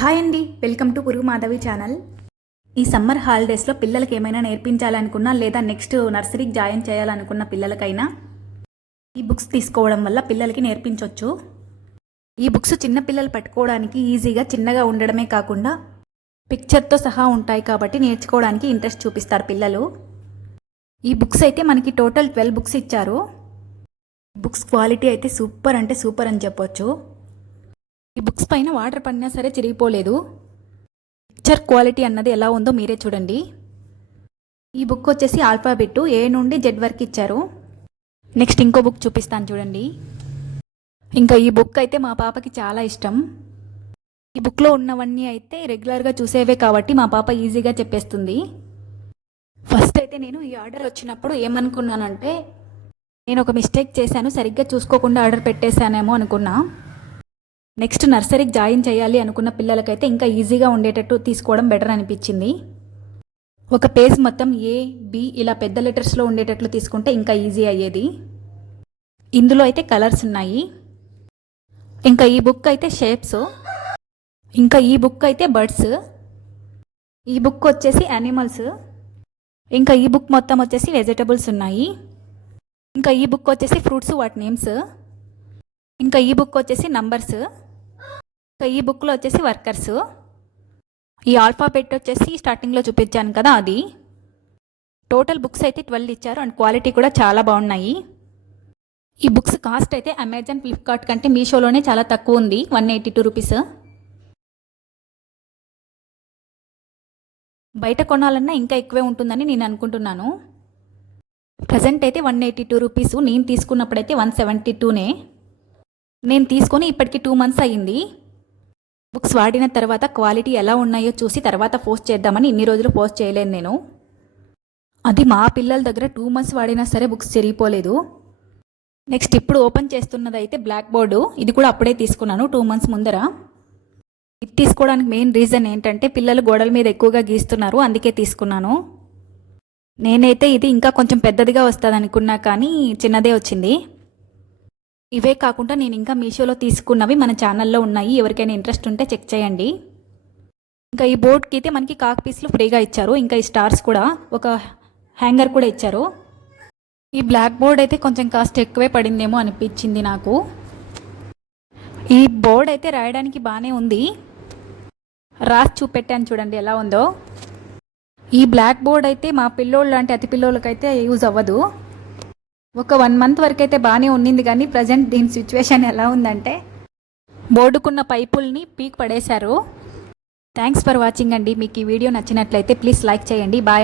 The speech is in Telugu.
హాయ్ అండి, వెల్కమ్ టు పురుగు మాధవి ఛానల్. ఈ సమ్మర్ హాలిడేస్లో పిల్లలకి ఏమైనా నేర్పించాలనుకున్నా లేదా నెక్స్ట్ నర్సరీకి జాయిన్ చేయాలనుకున్న పిల్లలకైనా ఈ బుక్స్ తీసుకోవడం వల్ల పిల్లలకి నేర్పించవచ్చు. ఈ బుక్స్ చిన్న పిల్లలు పట్టుకోవడానికి ఈజీగా చిన్నగా ఉండడమే కాకుండా పిక్చర్తో సహా ఉంటాయి కాబట్టి నేర్చుకోవడానికి ఇంట్రెస్ట్ చూపిస్తారు పిల్లలు. ఈ బుక్స్ అయితే మనకి టోటల్ 12 బుక్స్ ఇచ్చారు. బుక్స్ క్వాలిటీ అయితే సూపర్ అంటే సూపర్ అని చెప్పొచ్చు. ఈ బుక్స్ పైన వాటర్ పడినా సరే చిరిగిపోలేదు. పిక్చర్ క్వాలిటీ అన్నది ఎలా ఉందో మీరే చూడండి. ఈ బుక్ వచ్చేసి ఆల్ఫాబెట్ ఏ నుండి జెడ్ వరకు ఇచ్చారు. నెక్స్ట్ ఇంకో బుక్ చూపిస్తాను చూడండి. ఇంకా ఈ బుక్ అయితే మా పాపకి చాలా ఇష్టం. ఈ బుక్లో ఉన్నవన్నీ అయితే రెగ్యులర్గా చూసేవే కాబట్టి మా పాప ఈజీగా చెప్పేస్తుంది. ఫస్ట్ అయితే నేను ఈ ఆర్డర్ వచ్చినప్పుడు ఏమనుకున్నానంటే నేను ఒక మిస్టేక్ చేశాను, సరిగ్గా చూసుకోకుండా ఆర్డర్ పెట్టేశానేమో అనుకున్నా. నెక్స్ట్ నర్సరీకి జాయిన్ చేయాలి అనుకున్న పిల్లలకైతే ఇంకా ఈజీగా ఉండేటట్టు తీసుకోవడం బెటర్ అనిపించింది. ఒక పేజ్ మొత్తం ఏ బి ఇలా పెద్ద లెటర్స్లో ఉండేటట్లు తీసుకుంటే ఇంకా ఈజీ అయ్యేది. ఇందులో అయితే కలర్స్ ఉన్నాయి. ఇంకా ఈ బుక్ అయితే షేప్స్, ఇంకా ఈ బుక్ అయితే బర్డ్స్, ఈ బుక్ వచ్చేసి యానిమల్స్, ఇంకా ఈ బుక్ మొత్తం వచ్చేసి వెజిటబుల్స్ ఉన్నాయి. ఇంకా ఈ బుక్ వచ్చేసి ఫ్రూట్స్ వాటి నేమ్స్, ఇంకా ఈ బుక్ వచ్చేసి నంబర్స్, ఇంకా ఈ బుక్లో వచ్చేసి వర్కర్స్. ఈ ఆల్ఫాబెట్ వచ్చేసి స్టార్టింగ్లో చూపించాను కదా అది. టోటల్ బుక్స్ అయితే 12 ఇచ్చారు అండ్ క్వాలిటీ కూడా చాలా బాగున్నాయి. ఈ బుక్స్ కాస్ట్ అయితే అమెజాన్, ఫ్లిప్కార్ట్ కంటే మీషోలోనే చాలా తక్కువ ఉంది, 182 రూపీస్. బయట కొనాలన్నా ఇంకా ఎక్కువే ఉంటుందని నేను అనుకుంటున్నాను. ప్రజెంట్ అయితే 182 రూపీస్, నేను తీసుకున్నప్పుడైతే 172నే. నేను తీసుకొని ఇప్పటికి 2 మంత్స్ అయ్యింది. బుక్స్ వాడిన తర్వాత క్వాలిటీ ఎలా ఉన్నాయో చూసి తర్వాత పోస్ట్ చేద్దామని ఇన్ని రోజులు పోస్ట్ చేయలేను నేను. అది మా పిల్లల దగ్గర 2 మంత్స్ వాడినా సరే బుక్స్ చెరిగిపోలేదు. నెక్స్ట్ ఇప్పుడు ఓపెన్ చేస్తున్నది అయితే బ్లాక్ బోర్డు. ఇది కూడా అప్పుడే తీసుకున్నాను, 2 మంత్స్ ముందర. ఇది తీసుకోవడానికి మెయిన్ రీజన్ ఏంటంటే పిల్లలు గోడల మీద ఎక్కువగా గీస్తున్నారు, అందుకే తీసుకున్నాను. నేనైతే ఇది ఇంకా కొంచెం పెద్దదిగా వస్తుంది అనుకున్నా కానీ చిన్నదే వచ్చింది. ఇవే కాకుండా నేను ఇంకా మీషోలో తీసుకున్నవి మన ఛానల్లో ఉన్నాయి, ఎవరికైనా ఇంట్రెస్ట్ ఉంటే చెక్ చేయండి. ఇంకా ఈ బోర్డ్కి అయితే మనకి కాక్ పీస్లు ఫ్రీగా ఇచ్చారు. ఇంకా ఈ స్టార్స్ కూడా, ఒక హ్యాంగర్ కూడా ఇచ్చారు. ఈ బ్లాక్ బోర్డ్ అయితే కొంచెం కాస్ట్ ఎక్కువే పడిందేమో అనిపించింది నాకు. ఈ బోర్డ్ అయితే రాయడానికి బాగానే ఉంది, రాసి చూపెట్టాను చూడండి ఎలా ఉందో. ఈ బ్లాక్ బోర్డ్ అయితే మా పిల్లోళ్ళు లాంటి అతి పిల్లోళ్ళకైతే యూజ్ అవ్వదు. ఒక 1 మంత్ వరకు అయితే బాగానే ఉండింది, కానీ ప్రజెంట్ దీని సిచ్యువేషన్ ఎలా ఉందంటే బోర్డుకున్న పైపుల్ని పీక్ పడేశారు. థ్యాంక్స్ ఫర్ వాచింగ్ అండి. మీకు ఈ వీడియో నచ్చినట్లయితే ప్లీజ్ లైక్ చేయండి. బాయ్.